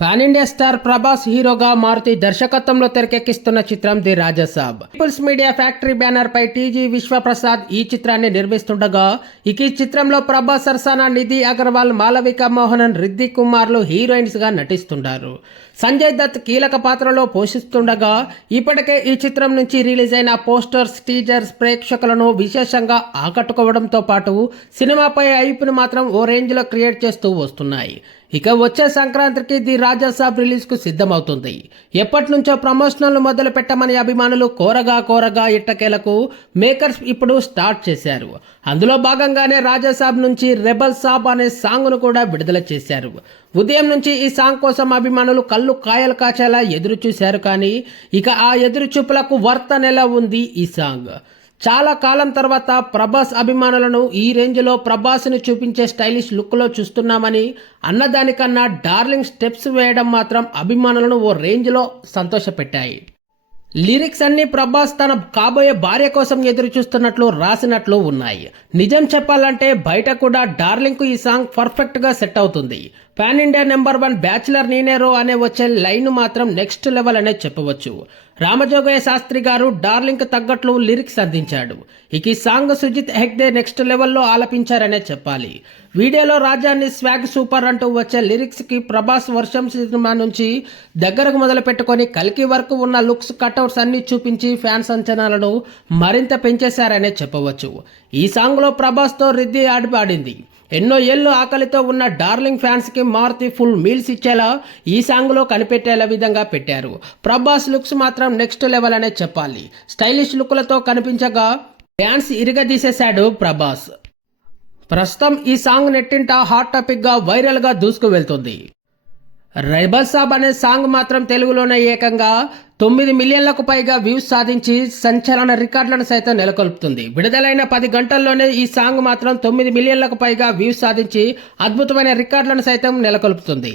Pan India star Prabhas హీరోగా మారుతి దర్శకత్వంలో తెరకెక్కిస్తున్న చిత్రం the Raja Saab. People's Media Factory banner pi TG Vishwaprasad ఈ చిత్రాన్ని నిర్మిస్తుండగా ఇక ఈ చిత్రంలో ప్రభాస్ సరసన నిధి అగర్వాల్ మాలవిక మోహనన్ రిద్ది కుమార్లు హీరోయిన్స్గా నటిస్తుంటారు. సంజయ్ దత్ కీలక పాత్రలో పోషిస్తుండగా ఇప్పటికే ఈ చిత్రం నుంచి రిలీజ్ అయిన పోస్టర్స్ టీజర్స్ ప్రేక్షకులను విశేషంగా ఆకట్టుకోవడంతో పాటు సినిమాపై ఐపును మాత్రం ఓ రేంజ్లో క్రియేట్ చేస్తూ వస్తున్నాయి. ఇక వచ్చే సంక్రాంతికి ది రాజాసాబ్ రిలీజ్కు సిద్ధమవుతుంది. ఎప్పటి నుంచో ప్రమోషనల్ మొదలు పెట్టమని అభిమానులు కోరగా కోరగా ఇట్టకేలకు మేకర్స్ ఇప్పుడు స్టార్ట్ చేశారు. అందులో భాగంగానే రాజాసాబ్ నుంచి రెబల్ సాబ్ అనే సాంగ్ను కూడా విడుదల చేశారు. ఉదయం నుంచి ఈ సాంగ్ కోసం అభిమానులు కళ్ళు కాయలు కాచేలా ఎదురు చూశారు కానీ ఇక ఆ ఎదురు చూపులకు వర్తనెలా ఉంది ఈ సాంగ్. చాలా కాలం తర్వాత ప్రభాస్ అభిమానులను ఈ రేంజ్లో ప్రభాస్ని చూపించే స్టైలిష్ లుక్లో చూస్తున్నామని అన్నదానికన్నా డార్లింగ్ స్టెప్స్ వేయడం మాత్రం అభిమానులను ఓ రేంజ్లో సంతోషపెట్టాయి. లిరిక్స్ అన్ని ప్రభాస్ తన కాబోయే భార్య కోసం ఎదురు చూస్తున్నట్లు రాసినట్లు ఉన్నాయి. నిజం చెప్పాలంటే బయట కూడా డార్లింగ్కు ఈ సాంగ్ పర్ఫెక్ట్గా సెట్ అవుతుంది. Pan India number one bachelor నీనేరో అనే వచ్చే లైన్ మాత్రం నెక్స్ట్ లెవెల్ అనే చెప్పవచ్చు. రామజోగయ్య శాస్త్రి గారు డార్లింగ్కు తగ్గట్లు లిరిక్స్ అందించాడు. ఇక ఈ సాంగ్ సుజిత్ హెగ్డే నెక్స్ట్ లెవెల్లో ఆలపించారనే చెప్పాలి. వీడియోలో రాజాన్ని స్వాగ్ సూపర్ అంటూ వచ్చే లిరిక్స్కి ప్రభాస్ వర్షం సినిమా నుంచి దగ్గరకు మొదలు పెట్టుకొని కల్కి వరకు ఉన్న లుక్స్ కట్అవుట్స్ అన్ని చూపించి ఫ్యాన్స్ అంచనాలను మరింత పెంచేశారనే చెప్పవచ్చు. ఈ సాంగ్లో ప్రభాస్తో రిద్ది ఆడిపాడింది ఎన్నో ఏళ్ళు ఆకలితో ఉన్న డార్లింగ్ ఫ్యాన్స్కి మారుతి ఫుల్ మీల్స్ ఇచ్చేలా ఈ సాంగ్లో కనిపెట్టేలా విధంగా పెట్టారు. ప్రభాస్ లుక్స్ మాత్రం నెక్స్ట్ లెవెల్ అనే చెప్పాలి. స్టైలిష్ లుక్లతో కనిపించగా డ్యాన్స్ ఇరగదీసేశాడు ప్రభాస్. ప్రస్తుతం ఈ సాంగ్ నెట్టింట హాట్ టాపిక్గా వైరల్గా దూసుకు వెళ్తుంది రెబల్ సాబ్ అనే సాంగ్ మాత్రం తెలుగులోనే ఏకంగా తొమ్మిది మిలియన్లకు పైగా వ్యూస్ సాధించి సంచలన రికార్డులను సైతం నెలకొల్పుతుంది. విడుదలైన పది గంటల్లోనే ఈ సాంగ్ మాత్రం తొమ్మిది మిలియన్లకు పైగా వ్యూస్ సాధించి అద్భుతమైన రికార్డులను సైతం నెలకొల్పుతుంది.